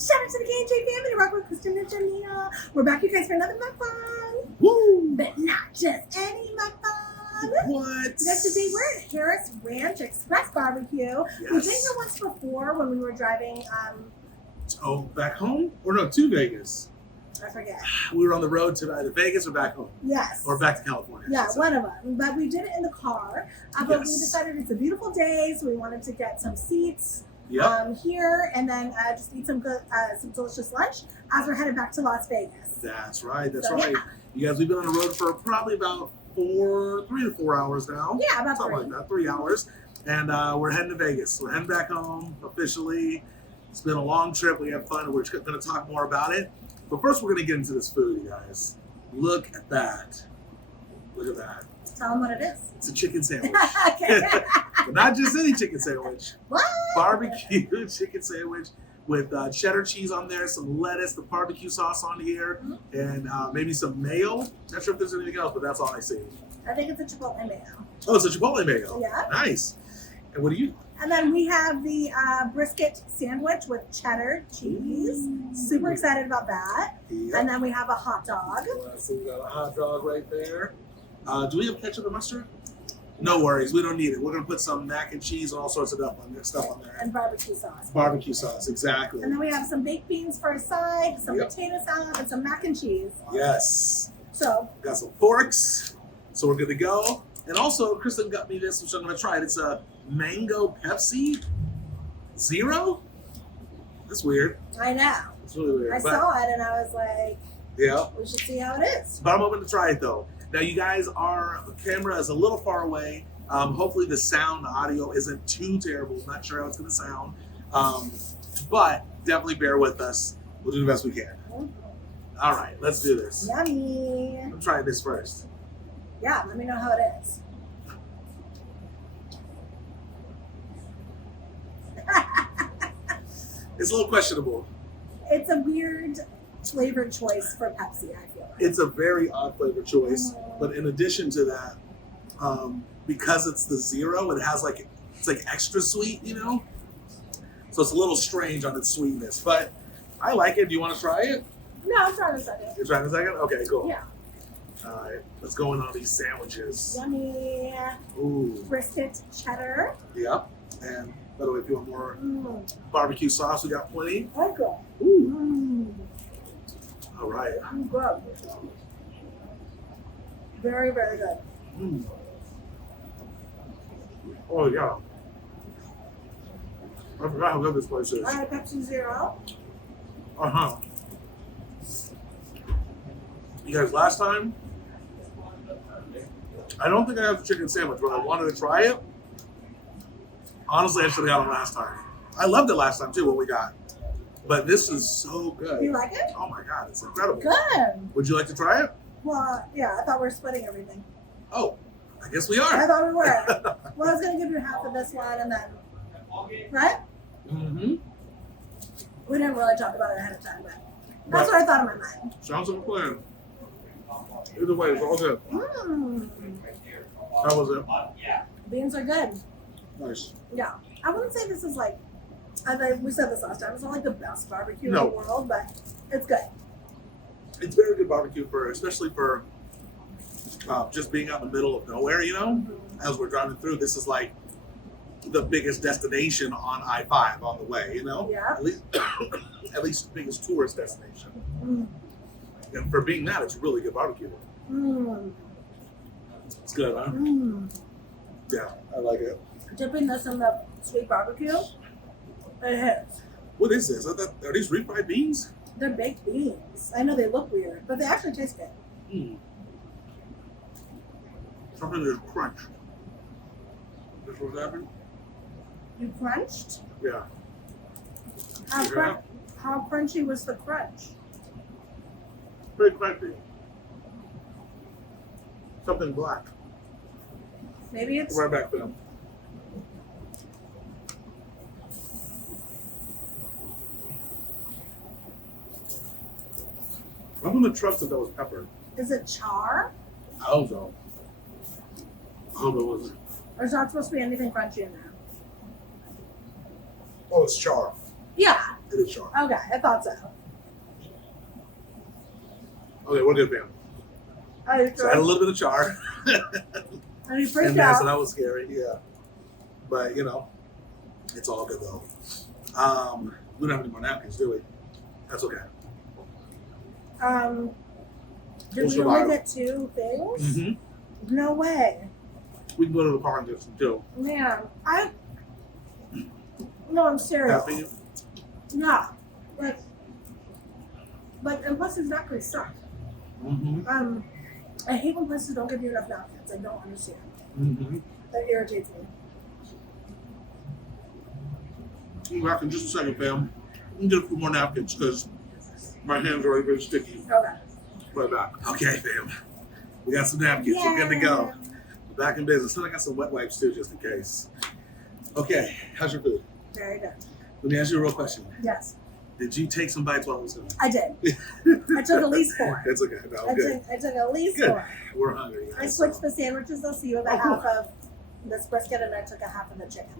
Shout out to the K&J family. Rock with Kristin and Jamil. We're back, you guys, for another mukbang. Woo! But not just any mukbang. What? Because today we're at Harris Ranch Express BBQ. Yes. We've been here once before when we were driving. Back home? Or no, to Vegas. I forget. We were on the road to either Vegas or back home. Yes. Or back to California. Yeah, one of them. But we did it in the car. But we decided it's a beautiful day, so we wanted to get some seats here and then just eat some good, some delicious lunch as we're headed back to Las Vegas. That's right. That's right. Yeah. You guys, we've been on the road for probably about 3 to 4 hours now. Yeah, about something like that. 3 hours. And we're heading to Vegas. We're heading back home officially. It's been a long trip. We had fun, and we're going to talk more about it. But first, we're going to get into this food, you guys. Look at that. Look at that. Tell them what it is. It's a chicken sandwich. Okay. But not just any chicken sandwich. What? Barbecue chicken sandwich with cheddar cheese on there, some lettuce, the barbecue sauce on here, and maybe some mayo. Not sure if there's anything else, but that's all I see. I think it's a chipotle mayo. Oh, it's a chipotle mayo. Yeah. Nice. And what do you? And then we have the brisket sandwich with cheddar cheese. Super excited about that. Yep. And then we have a hot dog. So we got a hot dog right there. Do we have ketchup and mustard? No worries, we don't need it. We're gonna put some mac and cheese and all sorts of stuff on there. And barbecue sauce. Barbecue sauce, exactly. And then we have some baked beans for a side, some potato salad, and some mac and cheese. Yes. So got some forks, so we're good to go. And also, Kristen got me this, which I'm gonna try it. It's a mango Pepsi Zero. That's weird. I know. It's really weird. I saw it and I was like, yeah, we should see how it is. But I'm open to try it though. Now, you guys, the camera is a little far away. Hopefully the sound, the audio isn't too terrible. I'm not sure how it's going to sound. But definitely bear with us. We'll do the best we can. All right, let's do this. Yummy. I'm trying this first. Yeah, let me know how it is. It's a little questionable. It's a weird flavor choice for Pepsi, I feel like. It's a very odd flavor choice, but in addition to that, because it's the zero, it has it's like extra sweet, you know? So it's a little strange on its sweetness, but I like it. Do you want to try it? No, I'm trying a second. You're trying a second? Okay, cool. Yeah. All right, let's go in on these sandwiches. Yummy. Ooh. Brisket cheddar. Yep. And by the way, if you want more barbecue sauce, we got plenty. Okay. Ooh. All right. Good. Very, very good. Mm. Oh, yeah. I forgot how good this place is. I had Pepsi Zero. Uh-huh. You guys, last time, I don't think I had the chicken sandwich, but I wanted to try it. Honestly, I should have got it last time. I loved it last time, too, what we got. But this is so good. You like it? Oh, my God. It's incredible. Good. Would you like to try it? Well, yeah, I thought we were splitting everything. Oh, I guess we I are. thought we were. Well, I was going to give you half of this one and then, right? Mm-hmm. We didn't really talk about it ahead of time, but that's what I thought in my mind. Sounds like a plan. Either way, it's all good. That was it. Beans are good. Nice. Yeah. I wouldn't say this is like, we said this last time, it's not like the best barbecue in the world, but it's good. It's very good barbecue especially for just being out in the middle of nowhere, you know? As we're driving through, this is like the biggest destination on I-5 on the way, you know? Yeah. At least the biggest tourist destination. And for being that, it's really good barbecue. It's good, huh? Yeah, I like it. Dipping this in the sweet barbecue, it hits. What is this? Are these refried beans? They're baked beans. I know they look weird, but they actually taste good. Something that's crunch. This what happened? You crunched? Yeah. How crunchy was the crunch? Pretty crunchy. Something black. Maybe it's... Right back there. I'm gonna trust that was pepper. Is it char? I don't know. I don't know what it is. There's not supposed to be anything crunchy in there. Oh, it's char. Yeah, It is char. Okay, I thought so. Okay, we're good, fam. So I had a little bit of char. And you freaked and out. so that was scary, yeah. But, you know, it's all good, though. We don't have any more napkins, do we? That's okay. Did we only get 2 things? Mm-hmm. No way. We can go to the car and get some, too. Man, No, I'm serious. Happy? Yeah. And plus it's not really stuck. Mm-hmm. I hate when places don't give you enough napkins. I don't understand. Mm-hmm. That irritates me. We'll be back in just a second, fam. We can get a few more napkins because my hands are already very sticky. Okay. Right back. Okay, fam. We got some napkins. We're good to go. We're back in business. And I got some wet wipes too, just in case. Okay, how's your food? Very good. Let me ask you a real question. Yes. Did you take some bites while I was gone? I did. I took at least 4. That's okay. No, good. I took at least Good. 4. We're hungry. I switched the sandwiches though, so you have a half of this brisket and I took a half of the chicken.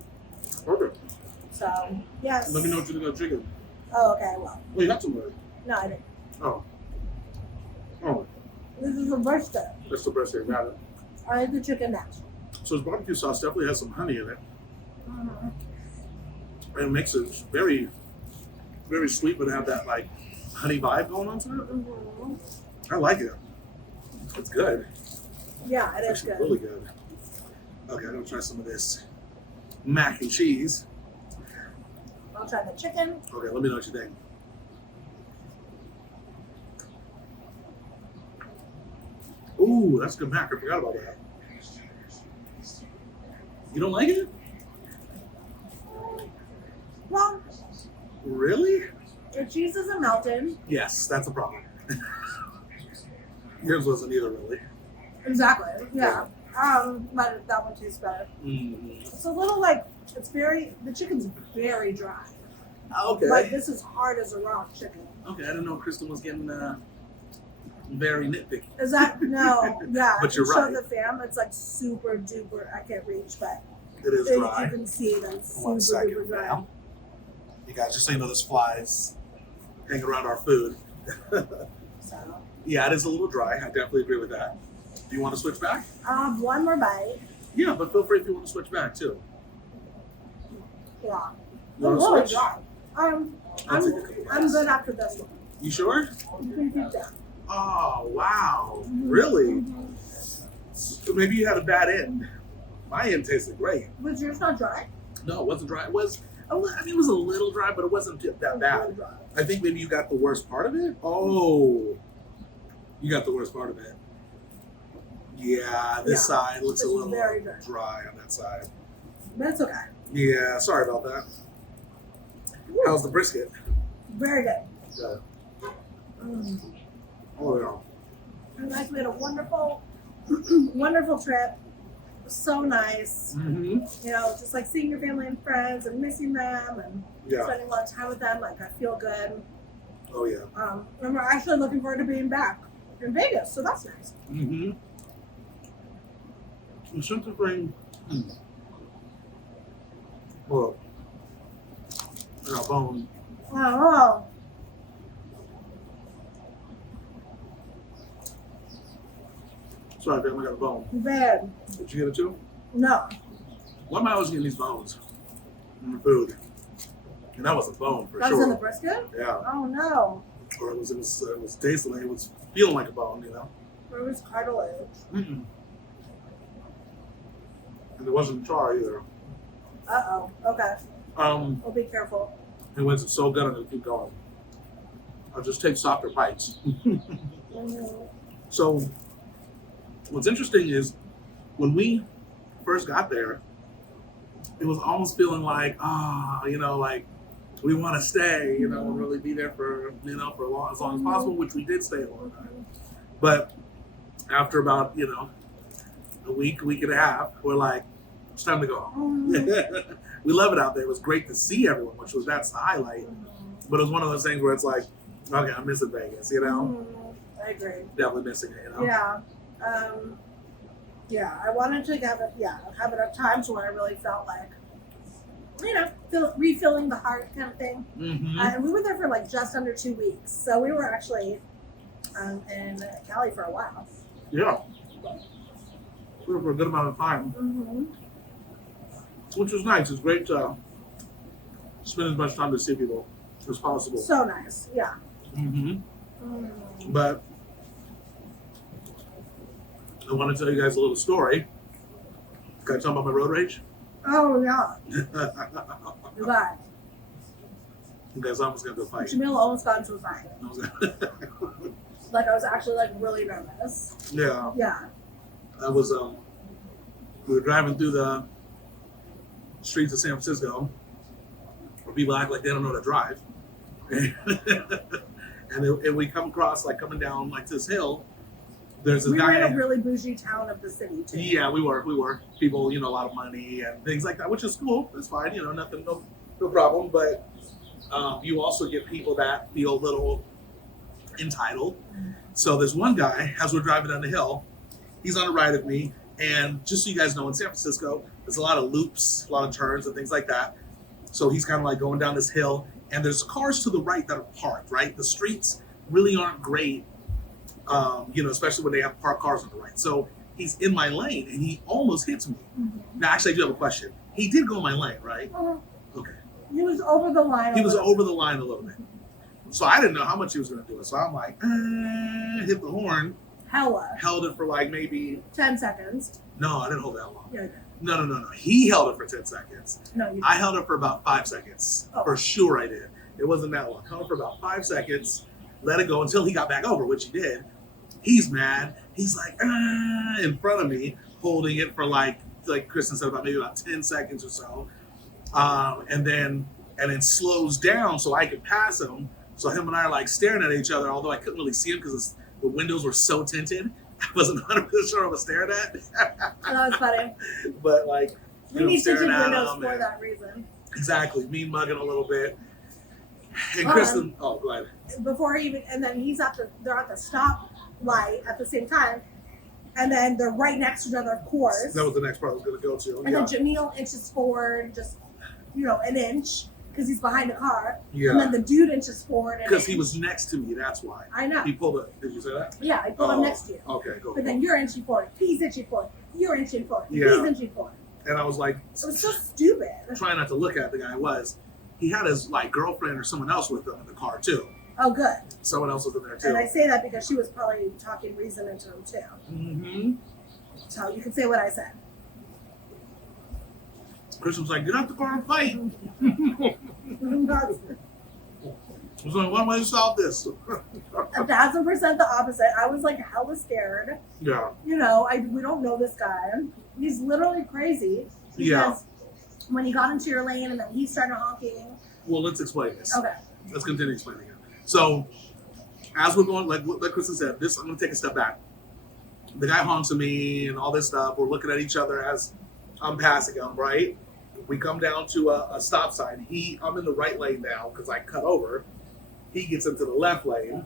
Perfect. So, yes. Let me know what you think of chicken. Oh, okay, well. Well, you have some already. No, I didn't. Oh. Oh. This is a brisket. That's the best thing. Got it. I had the chicken next. So this barbecue sauce definitely has some honey in it. And it makes it very, very sweet, but have that like honey vibe going on to it. I like it. It's good. Yeah, it is It's good. really good. Okay, I'm gonna try some of this mac and cheese. I'll try the chicken. Okay, let me know what you think. Ooh, that's good mac. I forgot about that. You don't like it? Well, Really? the cheese isn't melted. Yes, that's a problem. Yours wasn't either, really. Exactly. Yeah. But that one tastes better. Mm-hmm. It's a little the chicken's very dry. Okay. Like this is hard as a rock chicken. Okay, I didn't know Kristen was getting very nitpicky. Is that no? Yeah. But you're show right. the fam. It's like super duper. I can't reach, but It is dry. you can see that it's super 1 second duper dry. now. You guys, just so you know, there's flies hanging around our food. So Yeah, it is a little dry. I definitely agree with that. Do you want to switch back? I'll have one more bite. Yeah, but feel free if you want to switch back too. Yeah. You want It's to really switch? dry. I'll take a couple I'm bites. good after this one. You sure? You can keep that. Oh, wow. Really? So maybe you had a bad end. My end tasted great. Was yours not dry? No, it wasn't dry. It was, it was a little dry, but it wasn't that bad. Really dry. I think maybe you got the worst part of it. Oh, you got the worst part of it. Yeah, this side looks a It's little very dry on that side. But it's okay. Yeah, sorry about that. Ooh, How's the brisket? very good. Good. Mm. Oh, yeah. And guys, we had a wonderful, wonderful trip. It was so nice. Mm-hmm. You know, just like seeing your family and friends and missing them and Yeah. spending a lot of time with them. Like I feel good. Oh, yeah. And we're actually looking forward to being back in Vegas, so that's nice. Mm-hmm. You should have bring. Well, I got bone. Oh, Sorry, babe, I got a bone. bad. Did you get it too? No. Why am I always getting these bones in the food? And that was a bone for That sure. was in the brisket? Yeah. Oh no. Or it was tasting like it was feeling like a bone, you know? It was cartilage. Mm-mm. And it wasn't char either. Uh-oh. Okay. Well, be careful. It was so good, I'm gonna keep going. I'll just take softer bites. Mm-hmm. So, what's interesting is when we first got there, it was almost feeling like, like we want to stay, and really be there for, for as long as possible, which we did stay a long time. But after about, a week and a half, we're like, it's time to go home. Mm-hmm. We love it out there. It was great to see everyone, that's the highlight. But it was one of those things where it's like, okay, I'm missing Vegas, Mm-hmm. I agree. Definitely missing it, Yeah. I wanted to have enough times where I really felt like, refilling the heart kind of thing. And we were there for like just under 2 weeks. So we were actually in Cali for a while. Yeah. We were for a good amount of time. Which was nice. It's great to spend as much time to see people as possible. So nice. Yeah. But I want to tell you guys a little story. Can I talk about my road rage? Oh, yeah. But You guys almost got to a fight. Jamil almost got into a fight. Like, I was actually, like, really nervous. Yeah. Yeah. That was, we were driving through the streets of San Francisco where people act like they don't know how to drive. And we come across, like, coming down, like, this hill. There's a guy. We were in a really bougie town of the city, too. Yeah, we were. People, you know, a lot of money and things like that, which is cool. It's fine, you know, nothing, no problem. But you also get people that feel a little entitled. So there's one guy, as we're driving down the hill, he's on the right of me. And just so you guys know, in San Francisco, there's a lot of loops, a lot of turns and things like that. So he's kind of like going down this hill. And there's cars to the right that are parked, right? The streets really aren't great. You know, especially when they have parked cars on the right. So he's in my lane and he almost hits me. Now, actually, I do have a question. He did go in my lane, right? Okay. He was over the line. He was over the line a little bit. So I didn't know how much he was going to do it. So I'm like, hit the horn. Held it for like maybe 10 seconds. No, I didn't hold that long. Yeah. No. He held it for 10 seconds. No, you didn't. I held it for about 5 seconds. Oh. For sure I did. It wasn't that long. Held it for about 5 seconds. Let it go until he got back over, which he did. He's mad. He's like, in front of me, holding it for like Kristen said, maybe about 10 seconds or so. And then slows down so I could pass him. So him and I are like staring at each other, although I couldn't really see him because the windows were so tinted. I wasn't 100% sure I was staring at. That was funny. But like, we need tinted windows for that reason. Exactly. Me mugging a little bit. And Kristen, go ahead. Before he even, and then they're at the stop light at the same time, and then they're right next to each other, of course. That was the next part I was going to go to. And then Jamil inches forward, just an inch, because he's behind the car. Yeah. And then the dude inches forward. Because he was next to me, that's why. I know. He pulled it. Did you say that? Yeah, I pulled him next to you. Okay, go. But then you're inching forward. He's inching forward. You're inching forward. Yeah. He's inching forward. And I was like, it was so stupid. Trying not to look at the guy he had his like girlfriend or someone else with him in the car too. Oh, good. Someone else was in there too. And I say that because she was probably talking reason into him too. So you can say what I said. Chris was like, get out the car and fight. There's only one way to solve this. 1,000% the opposite. I was like hella scared. Yeah. We don't know this guy. He's literally crazy. Because when he got into your lane and then he started honking. Well, let's explain this. Okay. Let's continue explaining it. So, as we're going, like Kristen said, I'm going to take a step back. The guy honks at me and all this stuff. We're looking at each other as I'm passing him, right? We come down to a stop sign. I'm in the right lane now because I cut over. He gets into the left lane,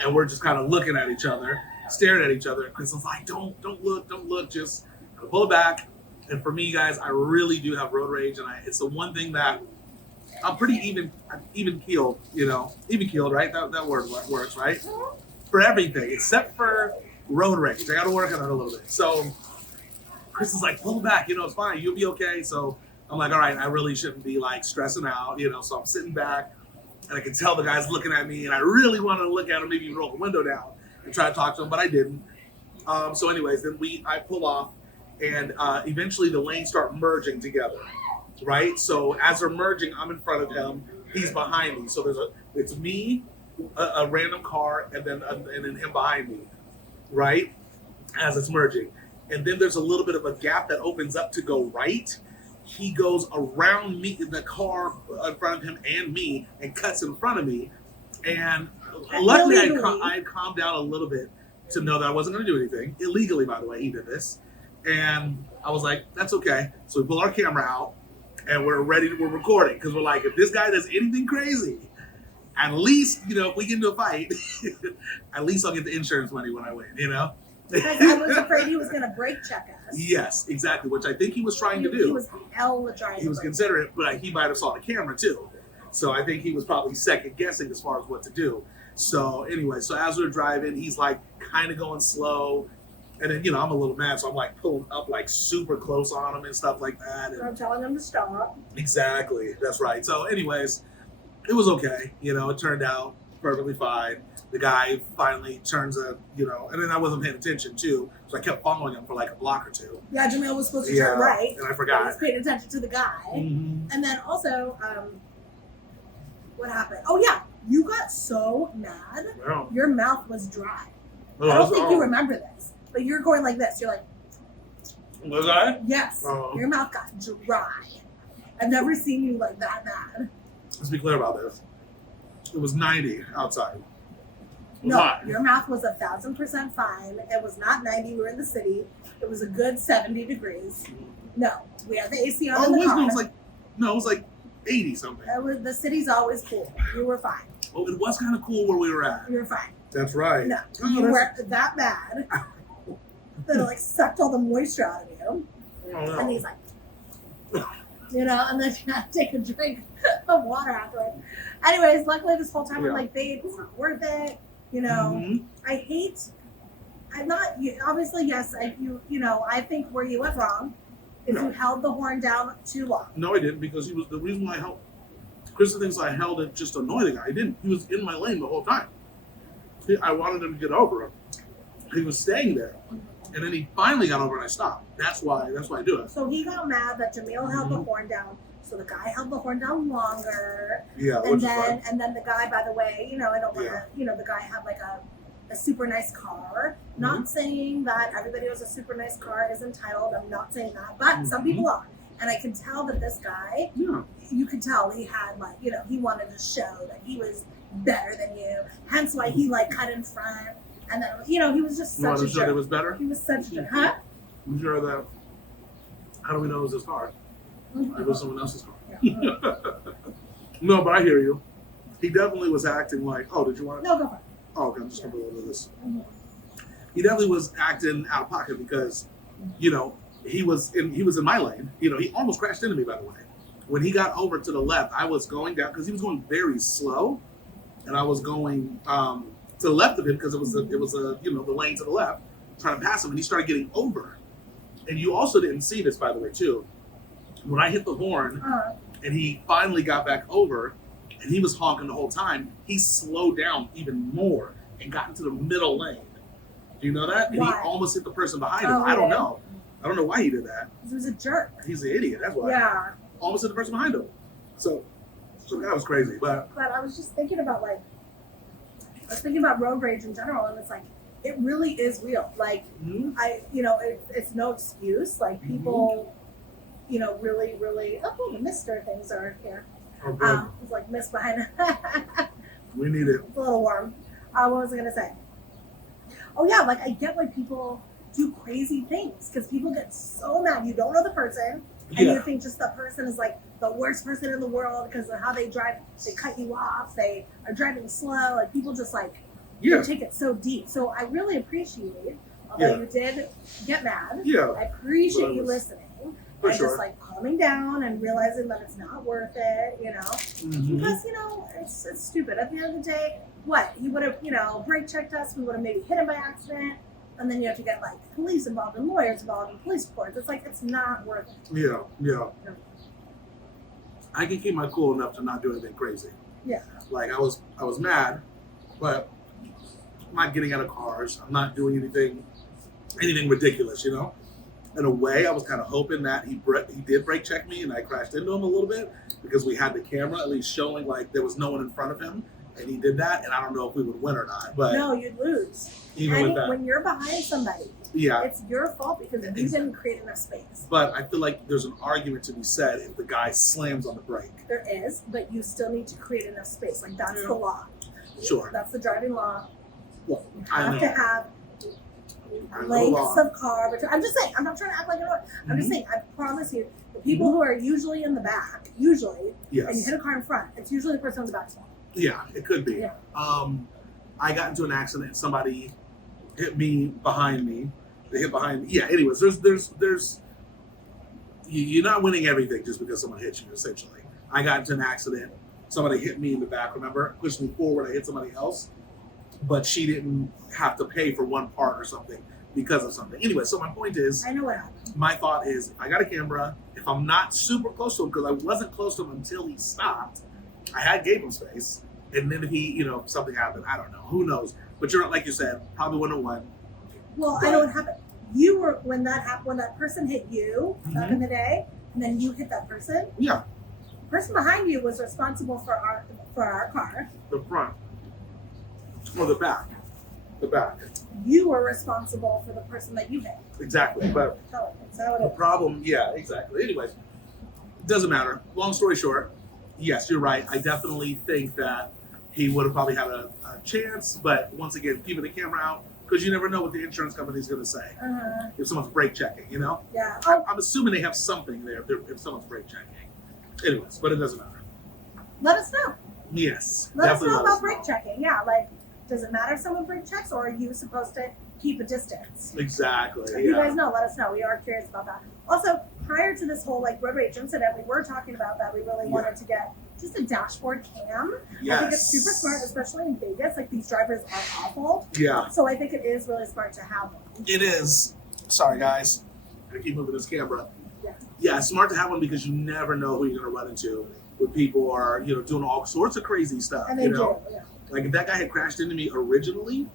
and we're just kind of looking at each other, staring at each other. And Kristen's like, don't look, just pull it back. And for me, guys, I really do have road rage, and it's the one thing that I'm pretty even keeled, even keeled, right? That word works, right? For everything except for road rage. I got to work on it a little bit. So Kristen's like, pull back, it's fine, you'll be okay. So I'm like, all right, I really shouldn't be like stressing out, So I'm sitting back, and I can tell the guy's looking at me, and I really wanted to look at him, maybe even roll the window down and try to talk to him, but I didn't. So anyways, then I pull off. And eventually the lanes start merging together, right? So as they're merging, I'm in front of him, he's behind me. So it's me, a random car, and then him behind me, right? As it's merging. And then there's a little bit of a gap that opens up to go right. He goes around me, the car in front of him and me, and cuts in front of me. And luckily I had calmed down a little bit to know that I wasn't going to do anything. Illegally, by the way, he did this. And I was like, that's okay. So we pull our camera out and we're recording because we're like, if this guy does anything crazy, at least, if we get into a fight, at least I'll get the insurance money when I win, Because I was afraid he was going to brake check us. Yes, exactly, which I think he was trying to do. He was hella trying. He was considerate, but he might have saw the camera too. So I think he was probably second guessing as far as what to do. So anyway, so as we were driving, he's like kind of going slow. And then, I'm a little mad, so I'm like pulling up like super close on him and stuff like that. And I'm telling him to stop. Exactly, that's right. So anyways, it was okay. It turned out perfectly fine. The guy finally turns and then I wasn't paying attention too, so I kept following him for like a block or two. Yeah, Jamil was supposed to turn right. And I forgot. I was paying attention to the guy. Mm-hmm. And then also, what happened? Oh yeah, you got so mad. Yeah. Your mouth was dry. Oh, I don't think you remember this, but you're going like this. You're like, was I? Yes. Your mouth got dry. I've never seen you like that mad. Let's be clear about this. It was 90 outside. No, your mouth was 1,000% fine. It was not 90. We were in the city. It was a good 70 degrees. No, we had the AC on in the car. It was like 80 something. The city's always cool. You were fine. Oh, it was kind of cool where we were at. You were fine. That's right. No, you weren't that bad. That it like sucked all the moisture out of you. Oh, no. And he's like, and then you had to take a drink of water afterwards. Anyways, luckily this whole time I'm like, babe, it's not worth it. Mm-hmm. Obviously, yes, I think where you went wrong is you held the horn down too long. No, I didn't, because the reason why I held, Kristen thinks I held it just to annoy the guy. I didn't. He was in my lane the whole time. I wanted him to get over him. He was staying there. And then he finally got over and I stopped. That's why I do it. So he got mad that Jamil held the horn down. So the guy held the horn down longer. Yeah, and then the guy, by the way, I don't want to, the guy had like a super nice car. Not saying that everybody who has a super nice car is entitled. I'm not saying that, but some people are. And I can tell that this guy, you could tell he had like, he wanted to show that he was better than you. Hence why he like cut in front. And then, he was just such a jerk. It was better? He was such a jerk. Huh? I'm sure that, how do we know it was his car? It was someone else's car. Yeah. No, but I hear you. He definitely was acting like, oh, did you want to? No, go for it. Oh, okay, I'm just going to go over this. He definitely was acting out of pocket because, he was in my lane. He almost crashed into me, by the way. When he got over to the left, I was going down because he was going very slow, and I was going to the left of him because it was the lane to the left, trying to pass him, and he started getting over. And you also didn't see this, by the way, too. When I hit the horn, and he finally got back over, and he was honking the whole time, he slowed down even more and got into the middle lane. Do you know that? And he almost hit the person behind him. I don't know. I don't know why he did that. He was a jerk. He's an idiot. That's why. Yeah. Almost hit the person behind him. So that was crazy. But I was just thinking about road rage in general, and it's like, it really is real. Like, it's no excuse. Like, people, really, really, the Mr. things are here. Okay. It's like mist behind. We need it. It's a little warm. What was I going to say? Oh, yeah, like, I get why people do crazy things, because people get so mad. You don't know the person, and you think just the person is, like, the worst person in the world because of how they drive. They cut you off. They are driving slow. Like, people just, like, they take it so deep. So I really appreciate, although you did get mad, I appreciate you listening. And just like calming down and realizing that it's not worth it, because, it's stupid. At the end of the day, what? He would have, brake checked us. We would have maybe hit him by accident. And then you have to get like police involved and lawyers involved and police reports. It's like, it's not worth it. Yeah. I can keep my cool enough to not do anything crazy. Yeah. Like I was mad, but I'm not getting out of cars. I'm not doing anything ridiculous, In a way, I was kind of hoping that he did brake check me and I crashed into him a little bit because we had the camera at least showing like there was no one in front of him, and he did that, and I don't know if we would win or not. But no, you'd lose. Even with that, when you're behind somebody, it's your fault because you didn't create enough space. But I feel like there's an argument to be said if the guy slams on the brake. There is, but you still need to create enough space. Like, that's the law. Sure. That's the driving law. Well, you have to have lengths of car. I'm just saying, I'm not trying to act like I'm just saying, I promise you, the people who are usually in the back, and you hit a car in front, it's usually the person in the back's fault. Yeah, it could be. Yeah. I got into an accident and somebody hit me behind me. They hit behind me. Yeah. Anyways, there's you're not winning everything just because someone hit you. Essentially, I got into an accident. Somebody hit me in the back. Remember, pushed me forward. I hit somebody else, but she didn't have to pay for one part or something because of something. Anyway, so my point is, I know what happened. My thought is, I got a camera. If I'm not super close to him, because I wasn't close to him until he stopped, I gave him space. And then if he, something happened, I don't know. Who knows? But you're like you said, probably wouldn't have won. Well, I know what happened. You were when that happened. When that person hit you back in the day, and then you hit that person. Yeah. The person behind you was responsible for our car. The front. Or the back. The back. You were responsible for the person that you hit. Exactly. But the problem, yeah, exactly. Anyways, it doesn't matter. Long story short, yes, you're right. I definitely think that he would have probably had a chance. But once again, keeping the camera out, because you never know what the insurance company is going to say. If someone's brake checking, Yeah. I'm assuming they have something there if someone's brake checking. Anyways, but it doesn't matter. Let us know. Yes. Let us know about brake checking. Yeah, does it matter if someone brake checks, or are you supposed to keep a distance? Exactly. If you guys know, let us know. We are curious about that. Also, prior to this whole road rage incident, we were talking about that. We really wanted to get just a dashboard cam. Yes. I think it's super smart, especially in Vegas. These drivers are awful. Yeah. So I think it is really smart to have one. It is. Sorry, guys. I keep moving this camera. Yeah. Yeah, it's smart to have one because you never know who you're going to run into when people are, doing all sorts of crazy stuff. And they do. Yeah. Like if that guy had crashed into me originally,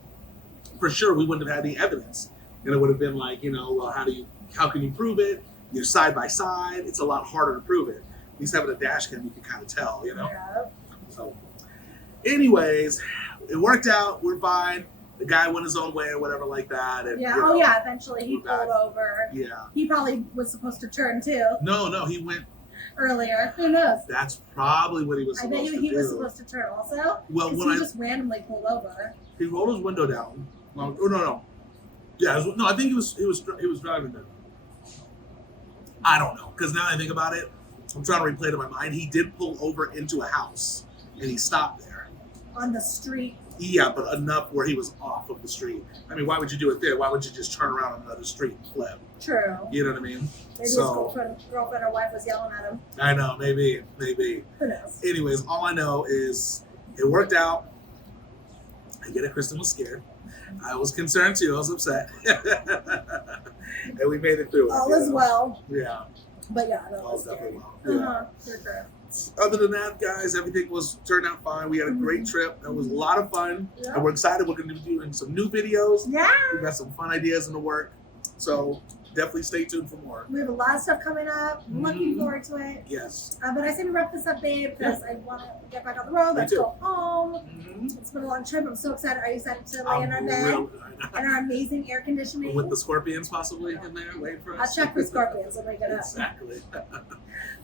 for sure we wouldn't have had any evidence. And it would have been like, well, how can you prove it? You're side by side. It's a lot harder to prove it. At least having a dash cam, you can kind of tell, Yeah. So, anyways, it worked out. We're fine. The guy went his own way or whatever like that. And, Yeah. Eventually he pulled over. Yeah. He probably was supposed to turn too. No, he went earlier. Who knows? That's probably what he was supposed to do. I bet he was supposed to turn also. Well, when he just randomly pulled over. He rolled his window down. No. Yeah, I think he was driving then. I don't know, because now I think about it, I'm trying to replay it in my mind. He did pull over into a house, and he stopped there. On the street. Yeah, but enough where he was off of the street. I mean, why would you do it there? Why would you just turn around on another street and flip? True. You know what I mean? Maybe his girlfriend or wife was yelling at him. I know, maybe. Who knows? Anyways, all I know is it worked out. I get it, Kristen was scared. I was concerned too. I was upset. And we made it through it. All is well. Yeah. But yeah, all was definitely well. Yeah. Sure. Other than that, guys, everything turned out fine. We had a great trip. It was a lot of fun. Yeah. And we're excited. We're going to be doing some new videos. Yeah. We've got some fun ideas in the work. So definitely stay tuned for more. We have a lot of stuff coming up. Looking forward to it. Yes. But I say we wrap this up, babe, because I want to get back on the road. Let's go home. It's been a long trip. I'm so excited. Are you excited to lay in our bed? And our amazing air conditioning. With the scorpions possibly in there waiting for us. I'll check for scorpions and make it up. Exactly.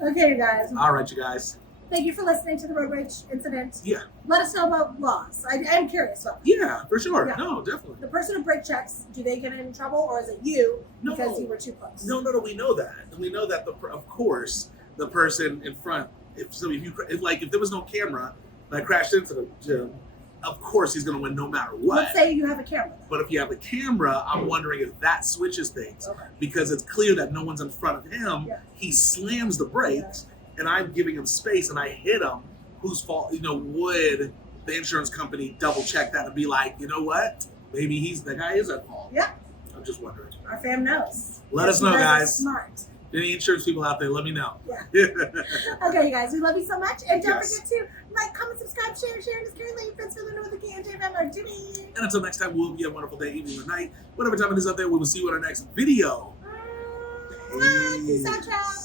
Okay, you guys. All right, you guys. Thank you for listening to the road rage incident. Yeah. Let us know about laws. I'm curious about that. Yeah, for sure. Yeah. No, definitely. The person who brake checks, do they get in trouble, or is it you because you were too close? No. We know that. And we know that, of course, the person in front, if there was no camera and I crashed into the gym, of course he's going to win no matter what. Let's say you have a camera. But if you have a camera, I'm wondering if that switches things. Okay. Because it's clear that no one's in front of him. Yeah. He slams the brakes, and I'm giving him space, and I hit him. Whose fault? Would the insurance company double check that and be like, you know what? Maybe the guy is at fault. Yeah. I'm just wondering. Our fam knows. Let us know, guys. Smart. Any insurance people out there, let me know. Yeah. Okay, you guys, we love you so much. And don't forget to like, comment, subscribe, share, and just currently your friends for the know the K&J Fam are doing. And until next time, we'll be a wonderful day, evening, or night. Whatever time it is out there, we will see you in our next video. Peace out, y'all.